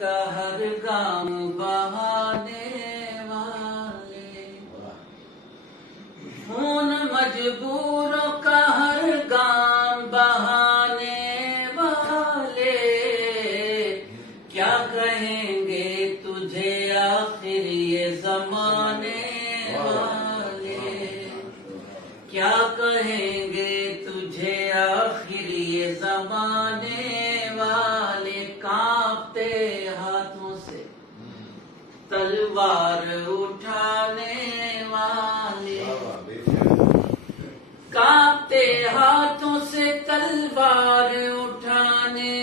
کا ہر گام بہانے والے، خون مجبوروں کا ہر گام بہانے والے، کیا کہیں گے تجھے آخر یہ زمانے والے، کیا کہیں گے تجھے آخر یہ زمانے والے، کانپتے ہاتھوں سے تلوار اٹھانے والے، کانپتے ہاتھوں سے تلوار اٹھانے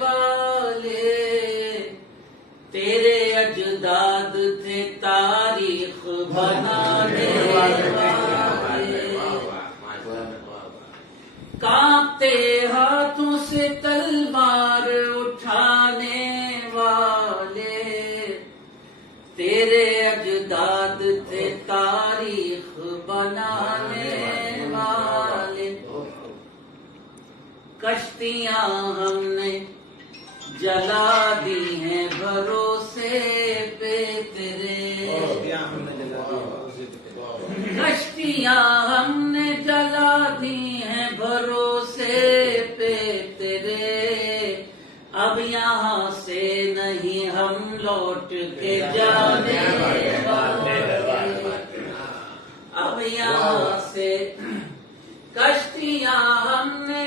والے، تیرے اجداد تھے تاریخ بنانے والے، کانپتے ہاتھوں سے تلوار اٹھانے والے، تیرے اجداد تھے تاریخ بنانے والے، کشتیاں ہم نے جلا دی ہیں بھروسے پہ تیرے، کشتیاں ہم نے جلا دی ہیں بھروسے پہ تیرے، اب یہاں سے نہیں ہم لوٹ کے جانے والے، اب یہاں سے کشتیاں ہم نے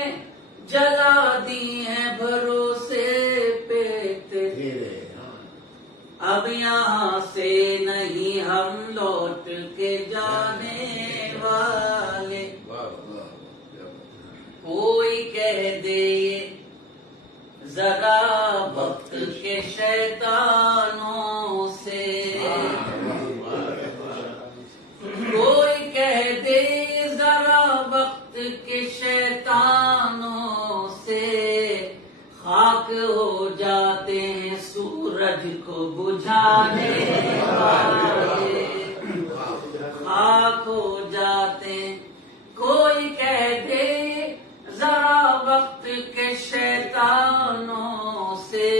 جلا دی ہیں بھروسے پہ تیرے، اب یہاں سے نہیں ہم لوٹ کے جانے والے، کوئی کہہ دے ذرا وقت کے شیطانوں سے، کوئی کہہ دے ذرا وقت کے شیطانوں سے، خاک ہو جاتے ہیں سورج کو بجھانے والے، خاک ہو جاتے ہیں، کوئی کہہ دے ذرا وقت کے شیطانوں سے،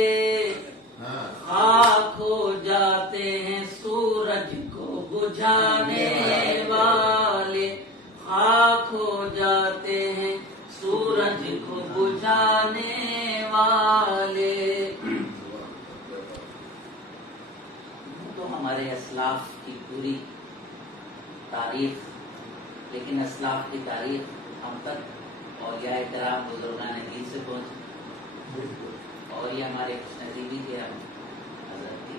خاک ہو جاتے ہیں سورج کو بجھانے والے، خاک ہو جاتے ہیں سورج کو بجھانے والے، تو ہمارے اسلاف کی پوری تاریخ، لیکن اسلاف کی تاریخ ہم تک اولیاء کرام بزرگان دین سے پہنچی، اور یہ ہمارے خوش نصیبی کے ہم حضرت کی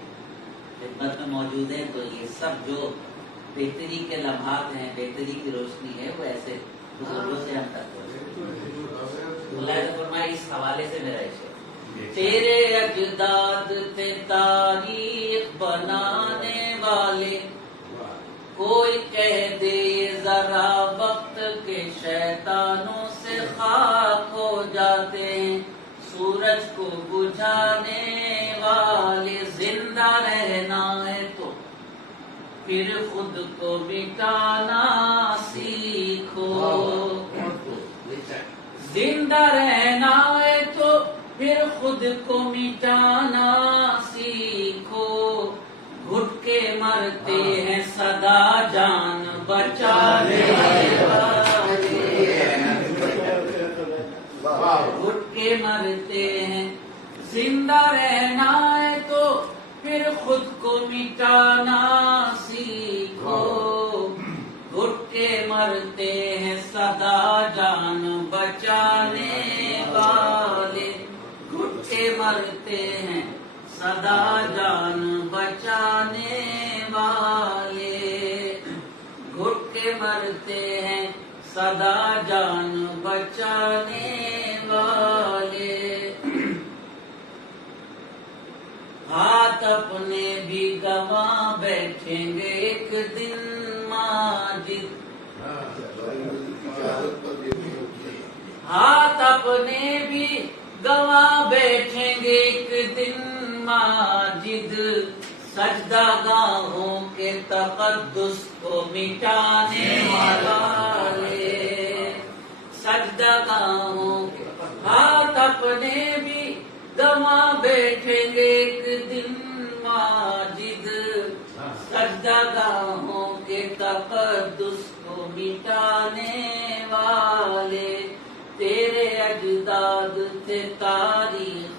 خدمت میں موجود ہیں، تو یہ سب جو بہتری کے لمحات ہیں، بہتری کی روشنی ہے، وہ ایسے بزرگوں سے ہم تک پہنچے۔ اللہ نے فرمایا اس حوالے سے میرا عشق، تیرے اجداد تھے تاریخ بنانے والے، کوئی کہہ دے ذرا وقت کے شیطانوں سے، خاک ہو جاتے ہیں سورج کو بجھانے والے، زندہ رہنا ہے تو پھر خود کو مٹانا سیکھو، زندہ رہنا ہے تو پھر خود کو مٹانا سیکھو، گھٹ کے مرتے ہیں سدا جان بچانے والے، گھٹ کے مرتے ہیں، زندہ رہنا ہے تو پھر خود کو مٹانا سیکھو، گھٹ کے مرتے ہیں سدا جان بچانے والے، گھٹ کے مرتے ہیں سدا جان بچانے والے، گھٹ کے مرتے ہیں سدا جان بچانے والے، ہاتھ اپنے بھی گنوا بیٹھیں گے ایک دن ماجد، ہاتھ اپنے بھی گنوا بیٹھیں گے ایک دن ماجد، سجدہ گاہوں کے تقدس کو مٹانے والے، سجدہ گاہوں کے ہاتھ اپنے بھی گنوا بیٹھیں گے ایک دن ماجد سجدہ گاہوں کے تقدس کو مٹانے والے تیرے اجداد تھے تاریخ